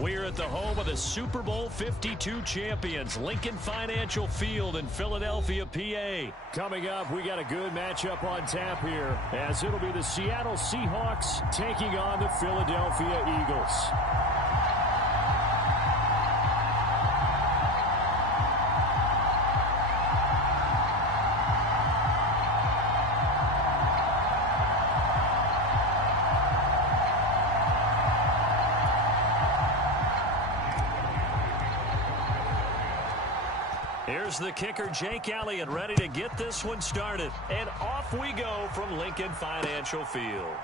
We're at the home of the Super Bowl 52 champions, Lincoln Financial Field in Philadelphia, PA. Coming up, we got a good matchup on tap here, as it'll be the Seattle Seahawks taking on the Philadelphia Eagles. Here's the kicker, Jake Elliott, ready to get this one started. And off we go from Lincoln Financial Field.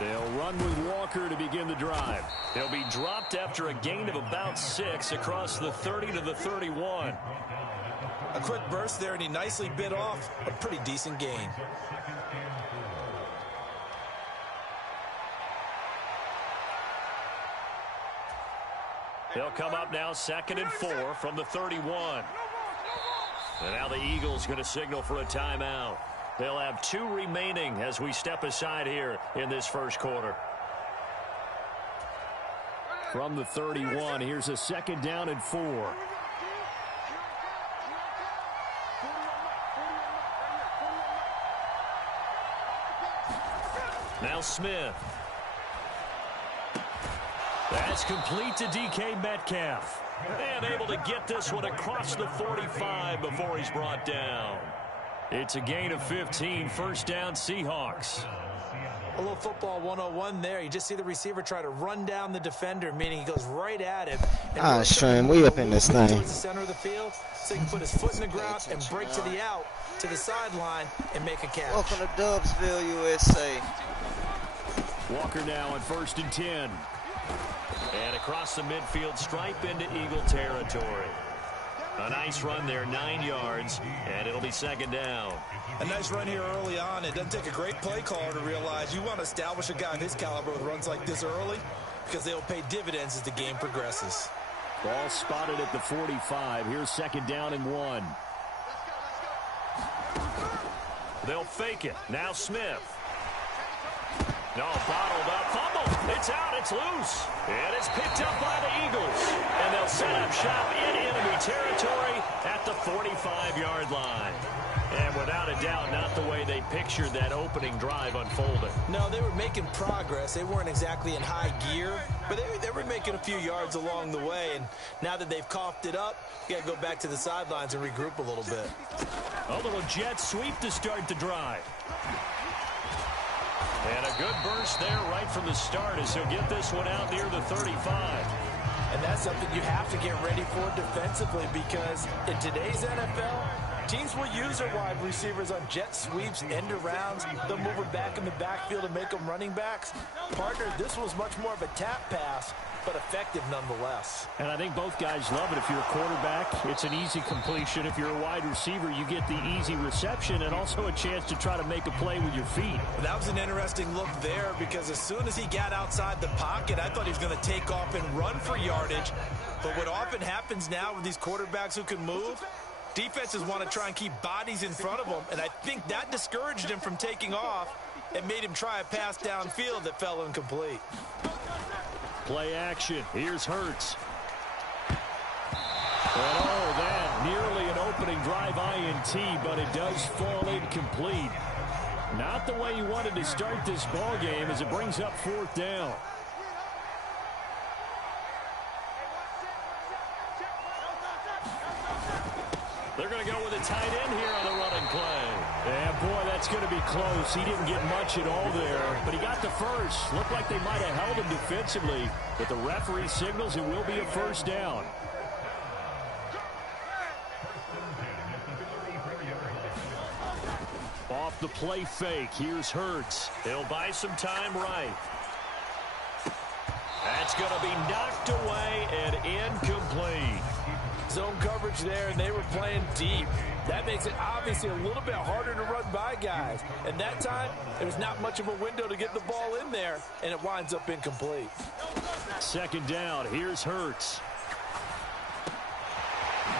They'll run with Walker to begin the drive. He'll be dropped after a gain of about 6 across the 30 to the 31. A quick burst there, and he nicely bit off a pretty decent gain. They'll come up now 2nd and 4 from the 31. And now the Eagles going to signal for a timeout. They'll have 2 remaining as we step aside here in this first quarter. From the 31, here's a 2nd down and 4. Now Smith. That's complete to DK Metcalf. And able to get this one across the 45 before he's brought down. It's a gain of 15, 1st down Seahawks. A little football 101 there. You just see the receiver try to run down the defender, meaning he goes right at him. Stream, we up in this thing. Towards the center of the field, so he can put his foot in the ground and break to the out, to the sideline, and make a catch. Welcome to Dubsville, USA. Walker now on 1st and 10. And across the midfield stripe into Eagle territory. A nice run there, 9 yards, and it'll be 2nd down. A nice run here early on. It doesn't take a great play caller to realize you want to establish a guy of his caliber with runs like this early, because they'll pay dividends as the game progresses. Ball spotted at the 45. Here's 2nd down and 1. They'll fake it. Now Smith. No, bottled up. Fumble. It's out. It's loose. And it's picked up by the Eagles. And they'll set up shop in enemy territory at the 45-yard line. And without a doubt, not the way they pictured that opening drive unfolding. No, they were making progress. They weren't exactly in high gear, but they were making a few yards along the way. And now that they've coughed it up, you got to go back to the sidelines and regroup a little bit. A little jet sweep to start the drive. And a good burst there right from the start as he'll get this one out near the 35. And that's something you have to get ready for defensively, because in today's NFL, teams will use their wide receivers on jet sweeps, end arounds. They'll move them back in the backfield and make them running backs. Partner, this was much more of a tap pass, but effective nonetheless. And I think both guys love it. If you're a quarterback, it's an easy completion. If you're a wide receiver, you get the easy reception and also a chance to try to make a play with your feet. That was an interesting look there, because as soon as he got outside the pocket, I thought he was going to take off and run for yardage. But what often happens now with these quarterbacks who can move, defenses want to try and keep bodies in front of them, and I think that discouraged him from taking off and made him try a pass downfield that fell incomplete. Play action. Here's Hurts. And that nearly an opening drive INT, but it does fall incomplete. Not the way you wanted to start this ball game as it brings up 4th down. They're going to go with a tight end here on the running play. And, boy, that's going to be close. He didn't get much at all there, but he got the first. Looked like they might have held him defensively, but the referee signals it will be a 1st down. Off the play fake, here's Hurts. He'll buy some time right. That's going to be knocked away and incomplete. Zone coverage there, and they were playing deep. That makes it obviously a little bit harder to run by guys. And that time, there was not much of a window to get the ball in there, and it winds up incomplete. Second down, here's Hurts.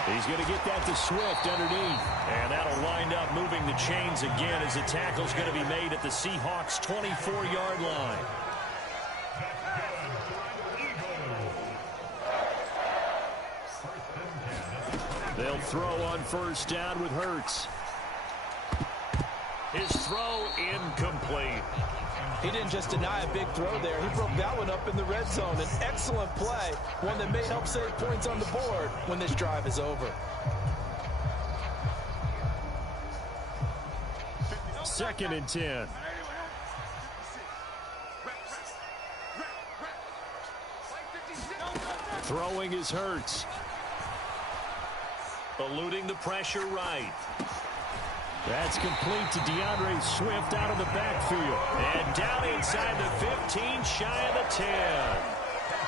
He's going to get that to Swift underneath. And that'll wind up moving the chains again as the tackle's going to be made at the Seahawks' 24-yard line. They'll throw on first down with Hurts. His throw incomplete. He didn't just deny a big throw there. He broke that one up in the red zone. An excellent play, one that may help save points on the board when this drive is over. Second and 10. Throwing is Hurts. Eluding the pressure right. That's complete to DeAndre Swift out of the backfield. And down inside the 15, shy of the 10.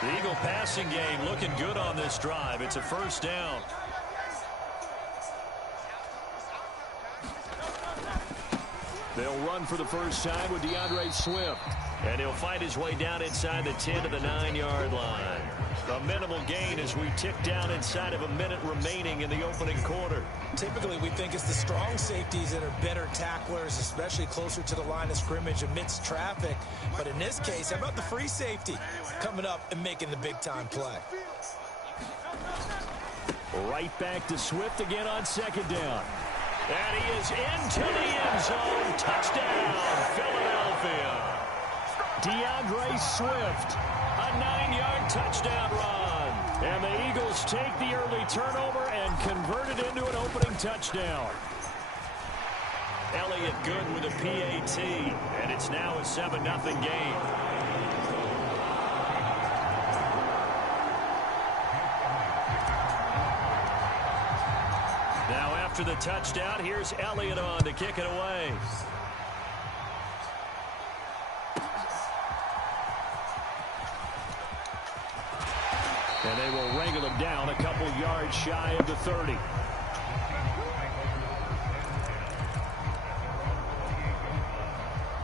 The Eagle passing game looking good on this drive. It's a first down. They'll run for the first time with DeAndre Swift. And he'll find his way down inside the 10 to the 9-yard line. A minimal gain as we tick down inside of a minute remaining in the opening quarter. Typically, we think it's the strong safeties that are better tacklers, especially closer to the line of scrimmage amidst traffic. But in this case, how about the free safety coming up and making the big-time play? Right back to Swift again on second down. And he is into the end zone. Touchdown, Philadelphia. DeAndre Swift, a 9-yard touchdown run. And the Eagles take the early turnover and convert it into an opening touchdown. Elliott good with a PAT, and it's now a 7-0 game. Now after the touchdown, here's Elliott on to kick it away. And they will wrangle him down a couple yards shy of the 30.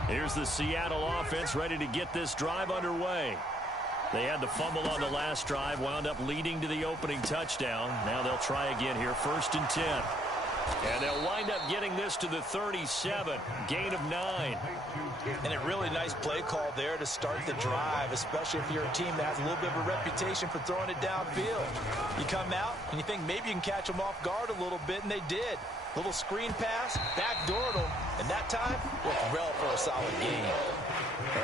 Here's the Seattle offense ready to get this drive underway. They had the fumble on the last drive, wound up leading to the opening touchdown. Now they'll try again here, 1st and 10. And they'll wind up getting this to the 37, gain of 9. And a really nice play call there to start the drive, especially if you're a team that has a little bit of a reputation for throwing it downfield. You come out and you think maybe you can catch them off guard a little bit, and they did. Little screen pass, backdoored them, and that time looked well for a solid gain.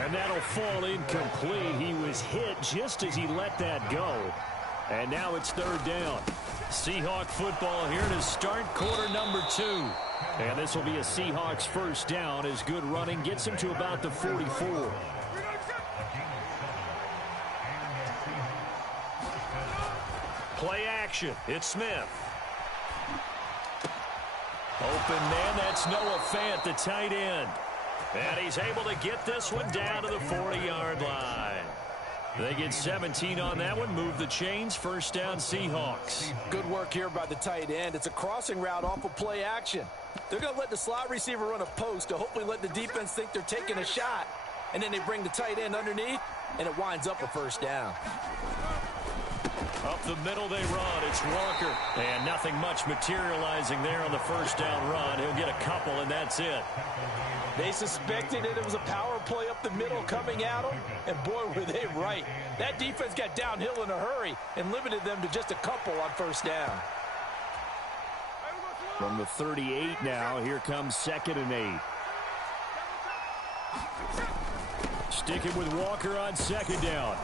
And that'll fall incomplete. He was hit just as he let that go. And now it's 3rd down. Seahawk football here to start quarter number 2. And this will be a Seahawks first down as good running gets him to about the 44. Play action. It's Smith. Open man, that's Noah Fant, the tight end. And he's able to get this one down to the 40-yard line. They get 17 on that one, move the chains, first down Seahawks. Good work here by the tight end. It's a crossing route off of play action. They're going to let the slot receiver run a post to hopefully let the defense think they're taking a shot. And then they bring the tight end underneath, and it winds up a first down. Up the middle they run. It's Walker. And nothing much materializing there on the first down run. He'll get a couple, and that's it. They suspected it was a power play up the middle coming at them, and boy, were they right. That defense got downhill in a hurry and limited them to just a couple on first down. From the 38 now, here comes 2nd and 8. Sticking with Walker on 2nd down.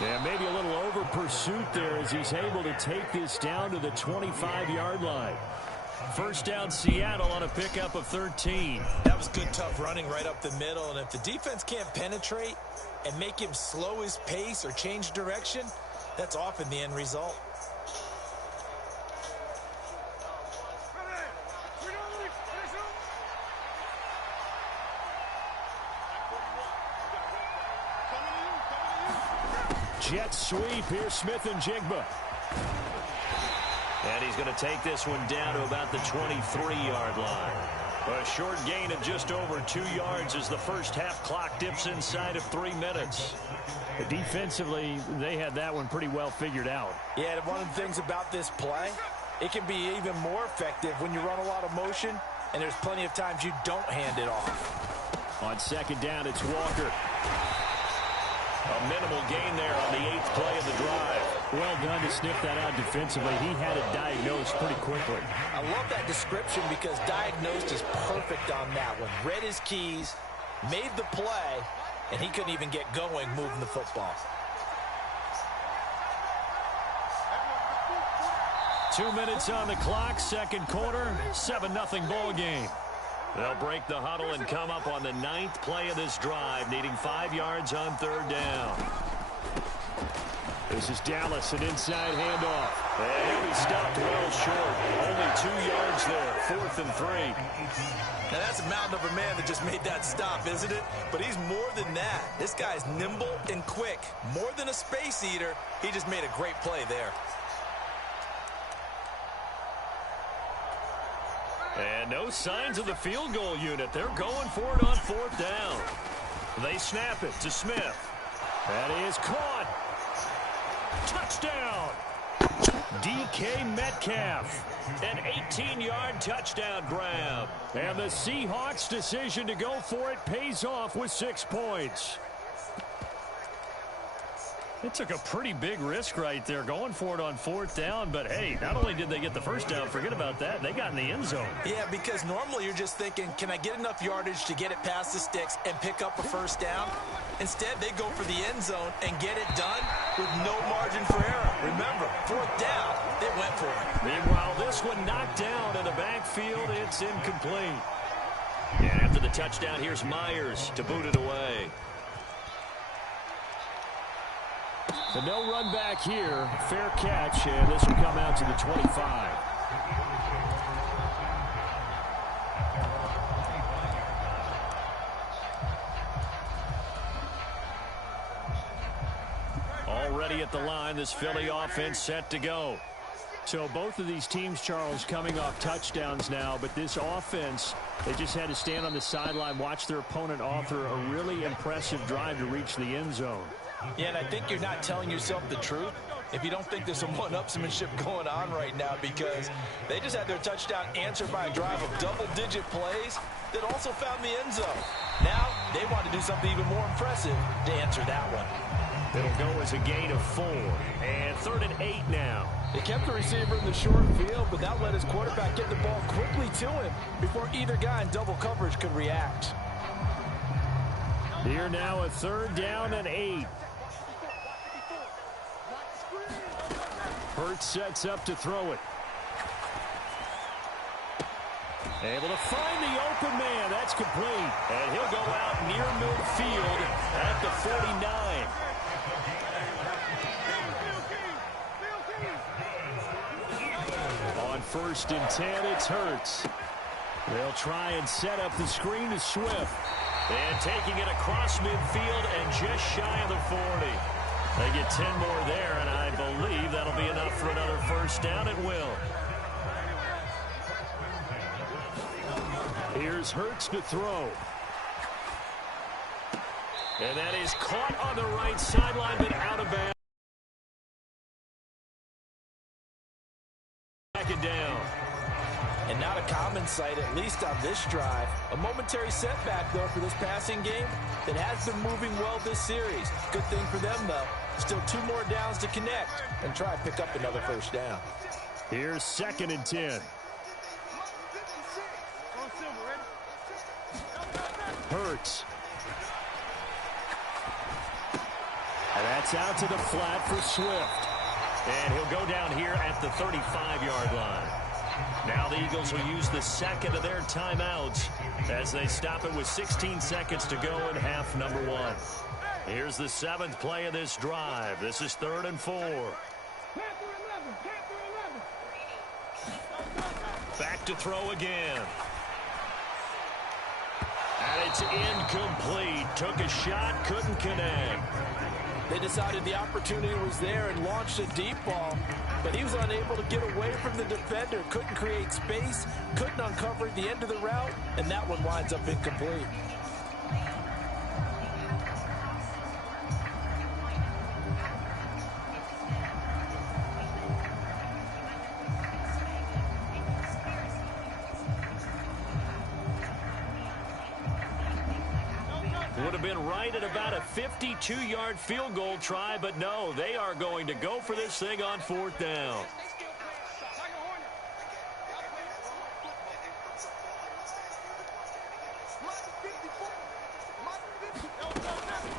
Yeah, maybe a little over pursuit there as he's able to take this down to the 25-yard line. First down Seattle on a pickup of 13. That was good, tough running right up the middle. And if the defense can't penetrate and make him slow his pace or change direction, that's often the end result. jet sweep. Here's Smith and Jigba. And he's going to take this one down to about the 23-yard line. A short gain of just over 2 yards as the first half clock dips inside of 3 minutes. Defensively, they had that one pretty well figured out. Yeah, one of the things about this play, it can be even more effective when you run a lot of motion, and there's plenty of times you don't hand it off. On second down, it's Walker. A minimal gain there on the 8th play of the drive. Well done to sniff that out defensively. He had it diagnosed pretty quickly. I love that description because diagnosed is perfect on that one. Read his keys, made the play, and he couldn't even get going moving the football. 2 minutes on the clock, second quarter, 7-0 ball game. They'll break the huddle and come up on the 9th play of this drive, needing 5 yards on third down. This is Dallas, an inside handoff. And he'll be stopped well short. Only 2 yards there, 4th and 3. Now that's a mountain of a man that just made that stop, isn't it? But he's more than that. This guy's nimble and quick. More than a space eater, he just made a great play there. And no signs of the field goal unit. They're going for it on 4th down. They snap it to Smith. That is caught. Touchdown. DK Metcalf. An 18-yard touchdown grab. And the Seahawks' decision to go for it pays off with 6 points. They took a pretty big risk right there going for it on 4th down. But, hey, not only did they get the first down, forget about that, they got in the end zone. Yeah, because normally you're just thinking, can I get enough yardage to get it past the sticks and pick up a first down? Instead, they go for the end zone and get it done with no margin for error. Remember, 4th down, they went for it. Meanwhile, this one knocked down in the backfield. It's incomplete. And after the touchdown, here's Myers to boot it away. The no run back here, fair catch, and this will come out to the 25. Already at the line, this Philly offense set to go. So both of these teams, Charles, coming off touchdowns now, but this offense, they just had to stand on the sideline, watch their opponent author a really impressive drive to reach the end zone. Yeah, and I think you're not telling yourself the truth if you don't think there's some one-upsmanship going on right now, because they just had their touchdown answered by a drive of double-digit plays that also found the end zone. Now they want to do something even more impressive to answer that one. It'll go as a gain of 4. And 3rd and 8 now. They kept the receiver in the short field, but that let his quarterback get the ball quickly to him before either guy in double coverage could react. Here now a 3rd down and 8. Hurts sets up to throw it. Able to find the open man. That's complete. And he'll go out near midfield at the 49. On 1st and 10, it's Hurts. They'll try and set up the screen to Swift. And taking it across midfield and just shy of the 40. They get 10 more there, and I believe that'll be enough for another first down. It will. Here's Hurts to throw. And that is caught on the right sideline, but out of bounds. Back it down. And not a common sight, at least on this drive. A momentary setback, though, for this passing game that has been moving well this series. Good thing for them, though. Still 2 more downs to connect and try to pick up another first down. Here's 2nd and 10. Hurts. And that's out to the flat for Swift. And he'll go down here at the 35-yard line. Now the Eagles will use the second of their timeouts as they stop it with 16 seconds to go in half number 1. Here's the 7th play of this drive. This is 3rd and 4. Back to throw again. And it's incomplete. Took a shot, couldn't connect. They decided the opportunity was there and launched a deep ball, but he was unable to get away from the defender, couldn't create space, couldn't uncover the end of the route, and that one winds up incomplete. Would have been right at about a 52-yard field goal try, but no, they are going to go for this thing on 4th down.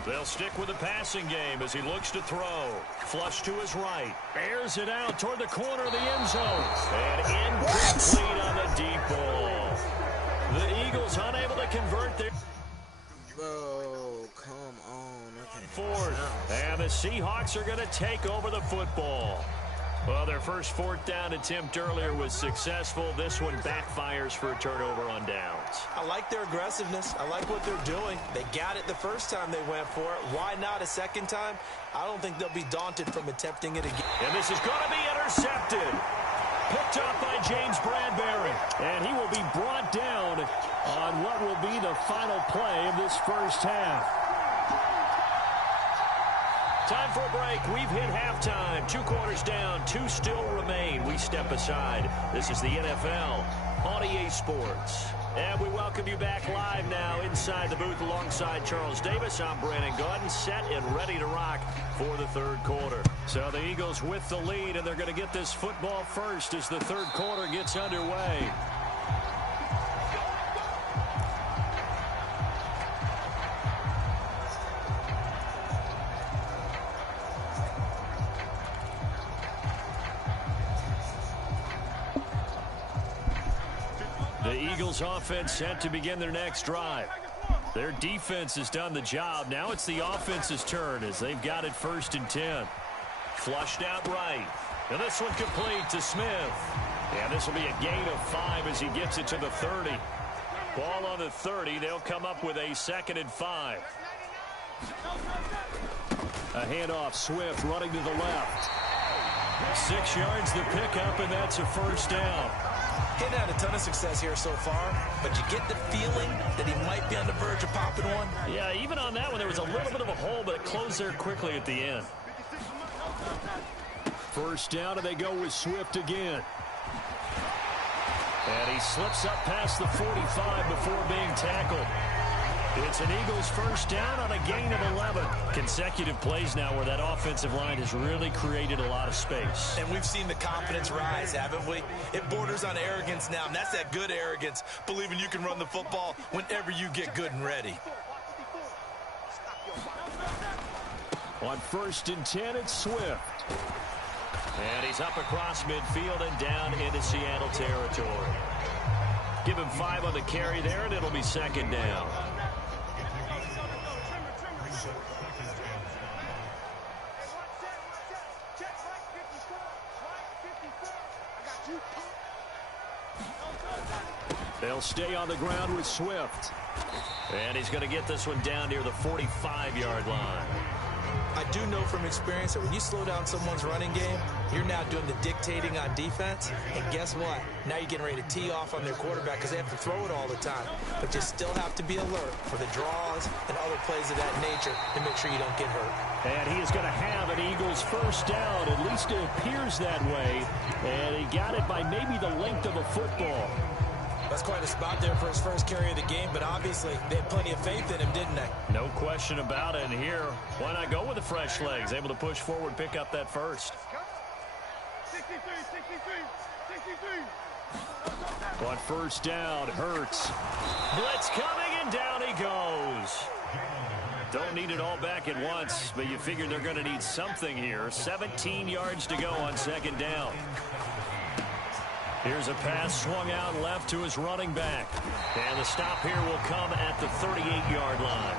They'll stick with the passing game as he looks to throw. Flush to his right. Airs it out toward the corner of the end zone. And incomplete on the deep ball. The Eagles unable to convert their... Bro, come on. Fourth, and the Seahawks are going to take over the football. Well, their first 4th down attempt earlier was successful. This one backfires for a turnover on downs. I like their aggressiveness. I like what they're doing. They got it the first time they went for it. Why not a second time? I don't think they'll be daunted from attempting it again. And this is going to be intercepted. Picked up by James Bradbury. And he will be brought down on what will be the final play of this first half. Time for a break. We've hit halftime. 2 quarters down. 2 still remain. We step aside. This is the NFL on EA Sports. And we welcome you back live now inside the booth alongside Charles Davis. I'm Brandon Gaudin, set and ready to rock for the 3rd quarter. So the Eagles with the lead, and they're going to get this football first as the 3rd quarter gets underway. The Eagles offense set to begin their next drive. Their defense has done the job. Now it's the offense's turn as they've got it 1st and 10. Flushed out right. And this one complete to Smith. And this will be a gain of 5 as he gets it to the 30. Ball on the 30. They'll come up with a 2nd and 5. A handoff. Swift running to the left. 6 yards the pickup, and that's a 1st down. He's had a ton of success here so far, but you get the feeling that he might be on the verge of popping one. Yeah, even on that one, there was a little bit of a hole, but it closed there quickly at the end. 1st down, and they go with Swift again. And he slips up past the 45 before being tackled. It's an Eagles 1st down on a gain of 11. Consecutive plays now where that offensive line has really created a lot of space. And we've seen the confidence rise, haven't we? It borders on arrogance now, and that's that good arrogance, believing you can run the football whenever you get good and ready. On 1st and 10, it's Swift. And he's up across midfield and down into Seattle territory. Give him 5 on the carry there, and it'll be 2nd down. They'll stay on the ground with Swift. And he's going to get this one down near the 45-yard line. I do know from experience that when you slow down someone's running game, you're now doing the dictating on defense. And guess what? Now you're getting ready to tee off on their quarterback because they have to throw it all the time. But you still have to be alert for the draws and other plays of that nature to make sure you don't get hurt. And he is going to have an Eagles 1st down. At least it appears that way. And he got it by maybe the length of a football. That's quite a spot there for his first carry of the game, but obviously they had plenty of faith in him, didn't they? No question about it. And here, why not go with the fresh legs? Able to push forward, pick up that 1st. 63. On 1st down, Hurts. Blitz coming, and down he goes. Don't need it all back at once, but you figure they're going to need something here. 17 yards to go on 2nd down. Here's a pass swung out left to his running back. And the stop here will come at the 38-yard line.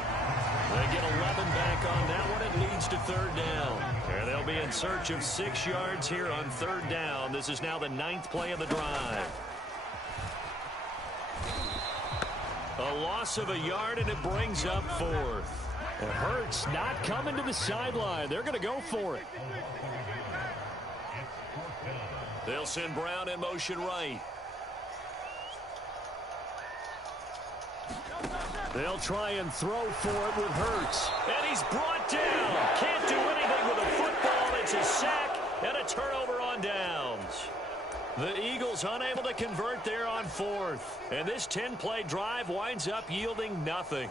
They get 11 back on that one. It leads to 3rd down. And they'll be in search of 6 yards here on 3rd down. This is now the 9th play of the drive. A loss of a yard, and it brings up 4th. It hurts not coming to the sideline. They're going to go for it. They'll send Brown in motion right. They'll try and throw for it with Hurts. And he's brought down. Can't do anything with a football. It's a sack and a turnover on downs. The Eagles unable to convert there on fourth. And this 10-play drive winds up yielding nothing.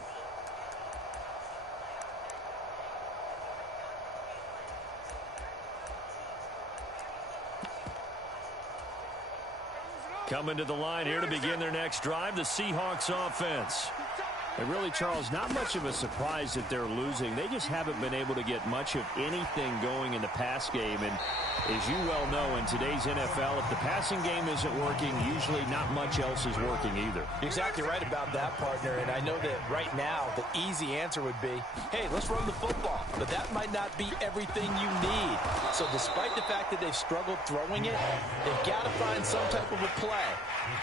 Coming to the line here to begin their next drive, the Seahawks offense. And really, Charles, not much of a surprise that they're losing. They just haven't been able to get much of anything going in the pass game. And as you well know, in today's NFL, if the passing game isn't working, usually not much else is working either. You're exactly right about that, partner. And I know that right now the easy answer would be, hey, let's run the football. But that might not be everything you need. So despite the fact that they've struggled throwing it, they've got to find some type of a play,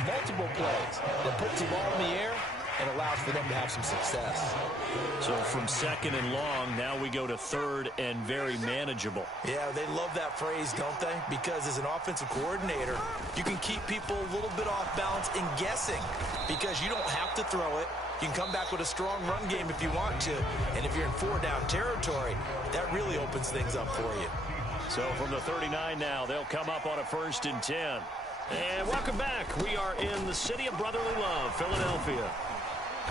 multiple plays, that puts the ball in the air and allows for them to have some success. So from second and long, now we go to third and very manageable. Yeah, they love that phrase, don't they? Because as an offensive coordinator, you can keep people a little bit off balance and guessing because you don't have to throw it. You can come back with a strong run game if you want to. And if you're in four-down territory, that really opens things up for you. So from the 39 now, they'll come up on a 1st and 10. And welcome back. We are in the city of brotherly love, Philadelphia.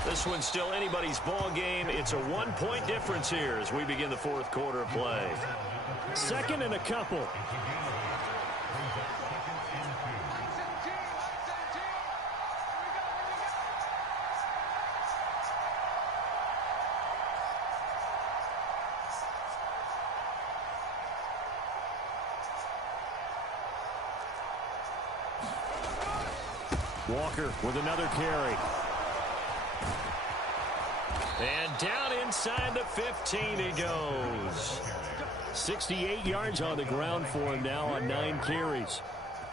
This one's still anybody's ball game. It's a 1-point difference here as we begin the fourth quarter of play. Second and a couple. Walker with another carry. And down inside the 15 he goes. 68 yards on the ground for him now on 9 carries.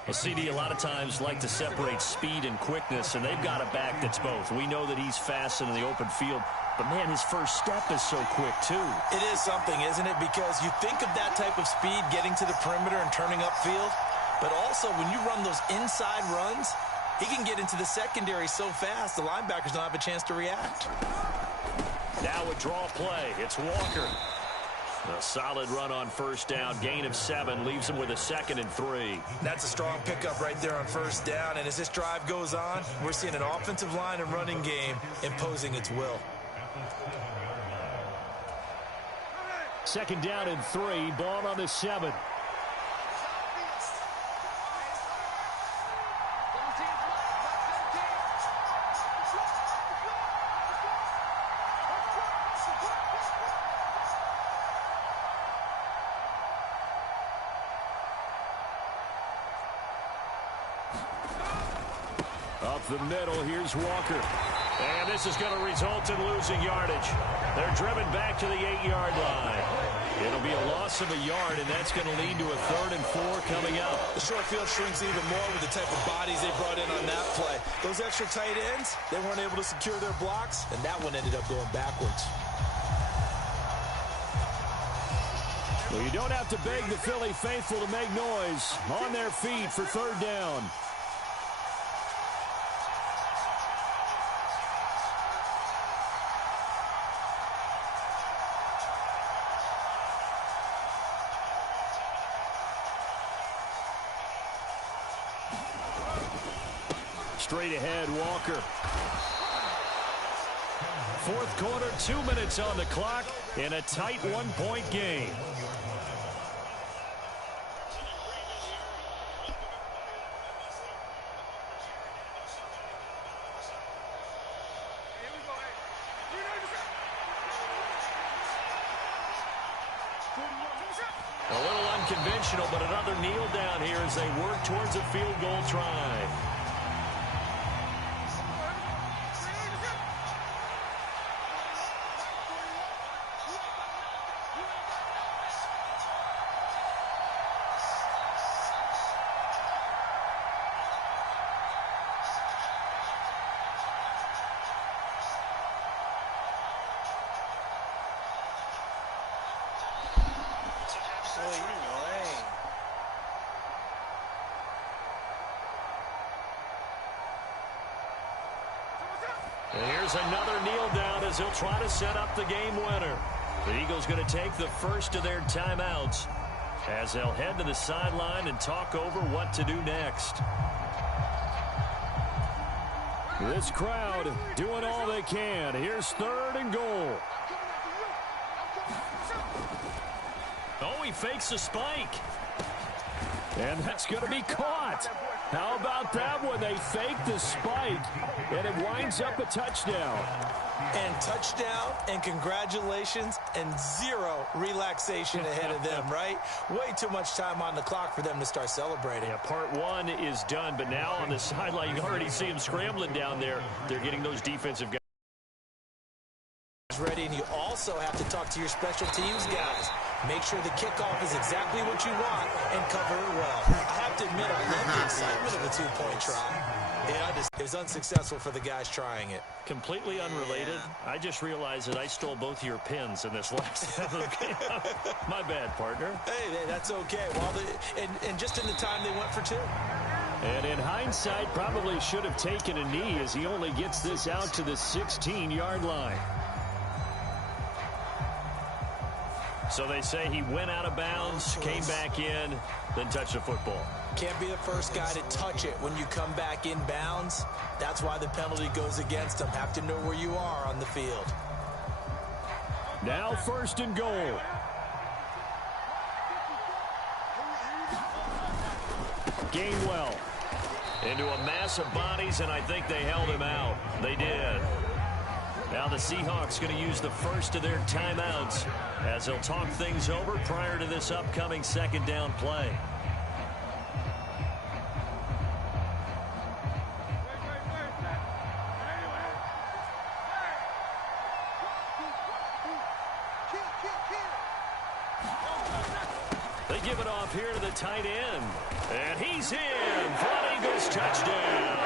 Well, CD a lot of times like to separate speed and quickness, and they've got a back that's both. We know that he's fast in the open field, but, man, his first step is so quick, too. It is something, isn't it? Because you think of that type of speed getting to the perimeter and turning upfield, but also when you run those inside runs, he can get into the secondary so fast the linebackers don't have a chance to react. Now a draw play. It's Walker. A solid run on first down. Gain of 7 leaves him with a 2nd and 3. That's a strong pickup right there on first down. And as this drive goes on, we're seeing an offensive line and running game imposing its will. 2nd down and 3. Ball on the 7. Up the middle, here's Walker. And this is going to result in losing yardage. They're driven back to the 8-yard line. It'll be a loss of a yard, and that's going to lead to a 3rd and 4 coming up. The short field shrinks even more with the type of bodies they brought in on that play. Those extra tight ends, they weren't able to secure their blocks, and that one ended up going backwards. Well, you don't have to beg the Philly faithful to make noise. On their feet for 3rd down. Straight ahead, Walker. Fourth quarter, 2 minutes on the clock in a tight 1-point game. A little unconventional, but another kneel down here as they work towards a field goal try. And here's another kneel down as he'll try to set up the game winner. The Eagles going to take the first of their timeouts as they'll head to the sideline and talk over what to do next. This crowd doing all they can. Here's 3rd and goal. Oh, he fakes a spike. And that's going to be caught. How about that one? They fake the spike, and it winds up a touchdown. And touchdown, and congratulations, and 0 relaxation ahead of them, right? Way too much time on the clock for them to start celebrating. Yeah, part 1 is done, but now on the sideline, you can already see him scrambling down there. They're getting those defensive guys ready, and you also have to talk to your special teams guys. Make sure the kickoff is exactly what you want and cover it well. I have to admit, I love the excitement of a two-point try. Yeah, it was unsuccessful for the guys trying it. Completely unrelated. I just realized that I stole both of your pins in this last game. My bad, partner. Hey, that's okay. Well, and just in the time they went for 2. And in hindsight, probably should have taken a knee as he only gets this out to the 16-yard line. So they say he went out of bounds, came back in, then touched the football. Can't be the first guy to touch it when you come back in bounds. That's why the penalty goes against him. Have to know where you are on the field. Now 1st and goal. Gainwell. Into a mass of bodies, and I think they held him out. They did. Now the Seahawks going to use the first of their timeouts as they'll talk things over prior to this upcoming 2nd down play. They give it off here to the tight end. And he's in for an Eagles touchdown.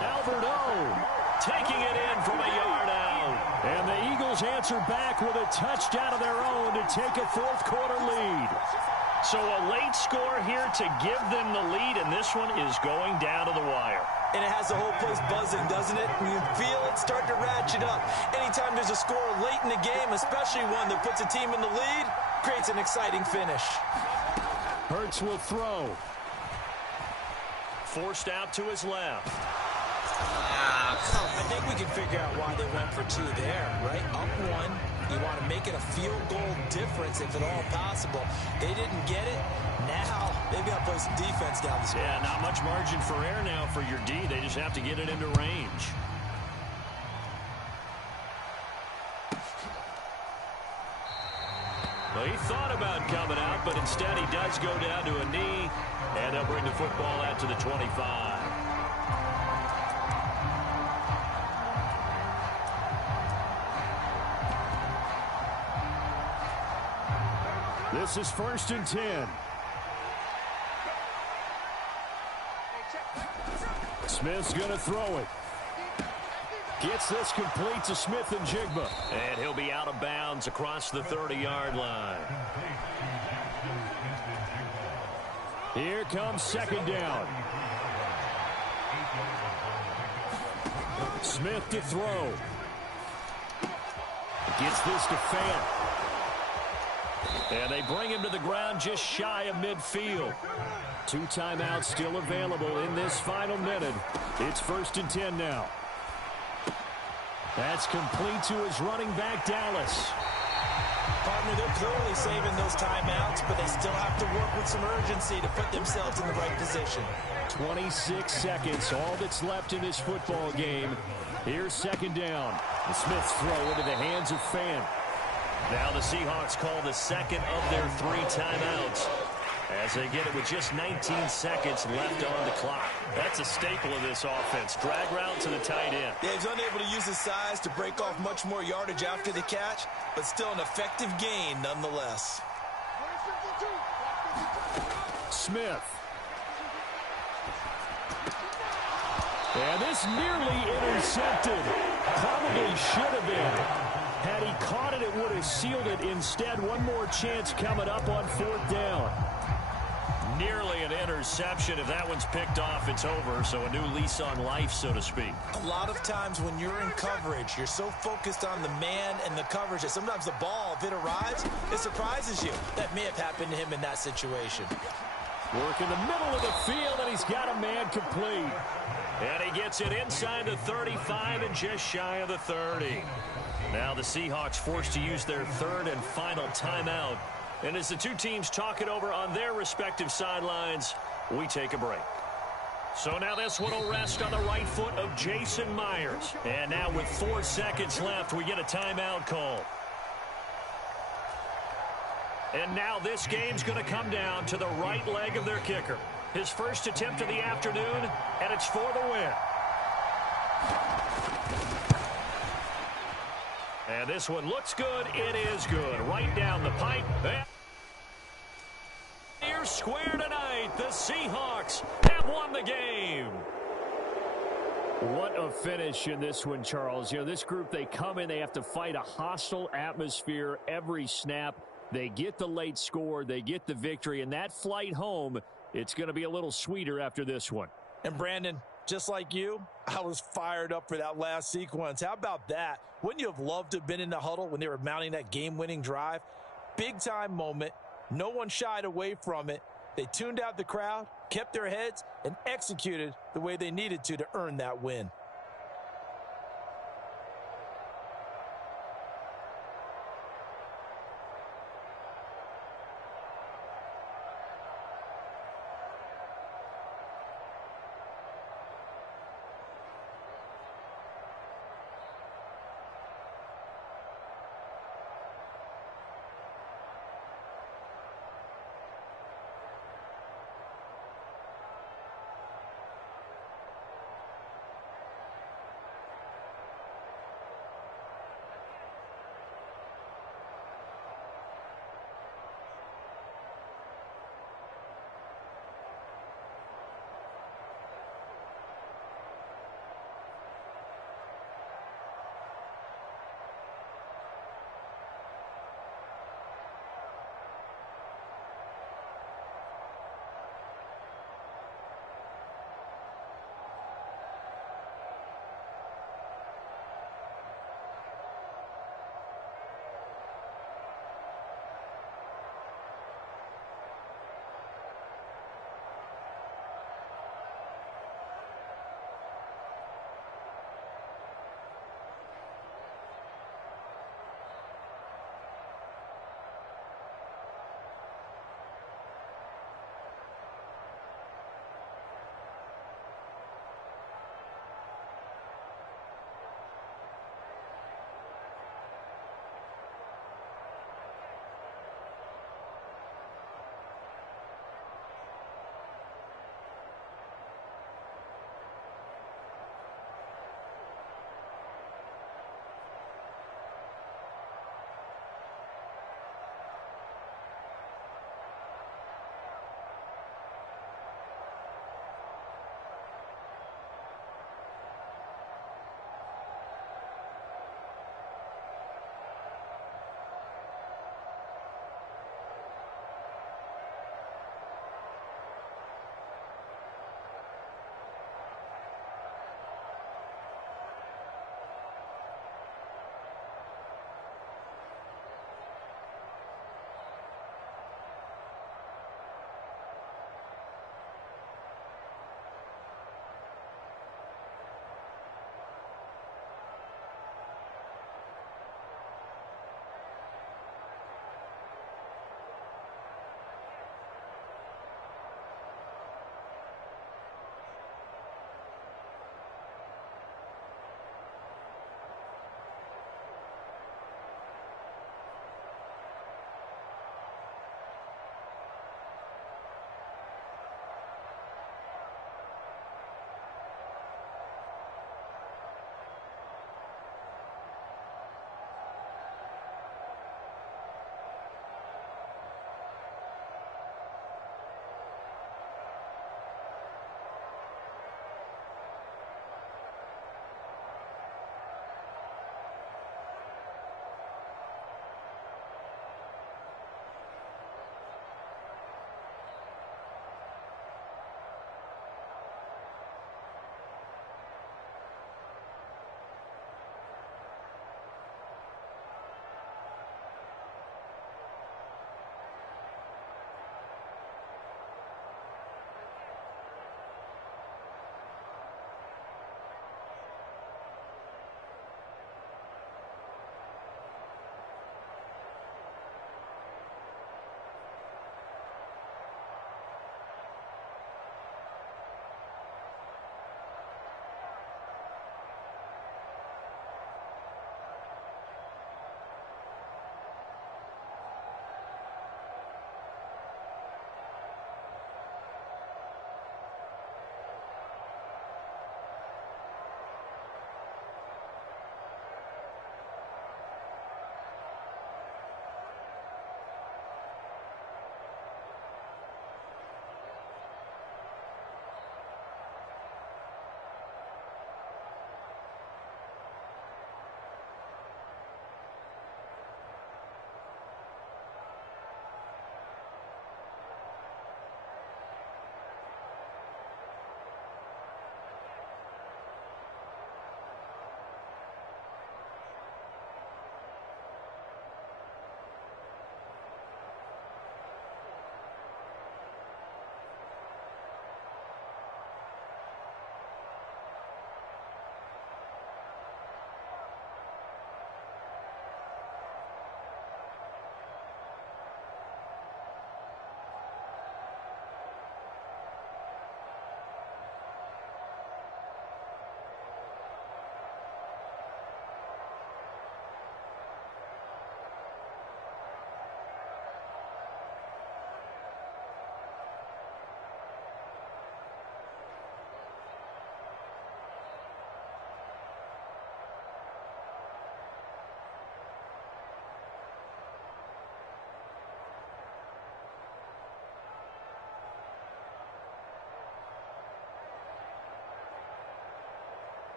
Albert O. Taking it in from a yard out. And the Eagles answer back with a touchdown of their own to take a 4th quarter lead. So a late score here to give them the lead, and this one is going down to the wire. And it has the whole place buzzing, doesn't it? You feel it start to ratchet up. Anytime there's a score late in the game, especially one that puts a team in the lead, creates an exciting finish. Hurts will throw. Forced out to his left. I think we can figure out why they went for 2 there, right? Up 1. You want to make it a field goal difference if at all possible. They didn't get it. Now they've got to play some defense down the stretch. Yeah, not much margin for error now for your D. They just have to get it into range. Well, he thought about coming out, but instead he does go down to a knee, and they'll bring the football out to the 25. This is 1st and 10. Smith's going to throw it. Gets this complete to Smith and Jigba. And he'll be out of bounds across the 30-yard line. Here comes 2nd down. Smith to throw. Gets this to Fant. And they bring him to the ground just shy of midfield. 2 timeouts still available in this final minute. It's 1st and 10 now. That's complete to his running back, Dallas. Partner, they're clearly saving those timeouts, but they still have to work with some urgency to put themselves in the right position. 26 seconds, all that's left in this football game. Here's 2nd down. The Smiths throw into the hands of Fant. Now the Seahawks call the 2nd of their 3 timeouts as they get it with just 19 seconds left on the clock. That's a staple of this offense. Drag route to the tight end. Yeah, he's unable to use his size to break off much more yardage after the catch, but still an effective gain nonetheless. Smith. And this nearly intercepted. Probably should have been. Had he caught it, it would have sealed it. Instead, one more chance coming up on 4th down. Nearly an interception. interception. If that one's picked off, it's over. So a new lease on life, so to speak. A lot of times when you're in coverage, you're so focused on the man and the coverage that sometimes the ball, if it arrives, it surprises you. That may have happened to him in that situation. Work in the middle of the field, and he's got a man complete. And he gets it inside the 35 and just shy of the 30. Now the Seahawks forced to use their third and final timeout. And as the two teams talk it over on their respective sidelines, we take a break. So now this one will rest on the right foot of Jason Myers. And now with 4 seconds left, we get a timeout call. And now this game's going to come down to the right leg of their kicker. His first attempt of the afternoon, and it's for the win. And this one looks good. It is good. Right down the pipe. Here square tonight. The Seahawks have won the game. What a finish in this one, Charles. You know, this group, they come in, they have to fight a hostile atmosphere every snap. They get the late score, they get the victory, and that flight home, it's going to be a little sweeter after this one. And Brandon, just like you, I was fired up for that last sequence. How about that? Wouldn't you have loved to have been in the huddle when they were mounting that game-winning drive? Big-time moment. No one shied away from it. They tuned out the crowd, kept their heads, and executed the way they needed to earn that win.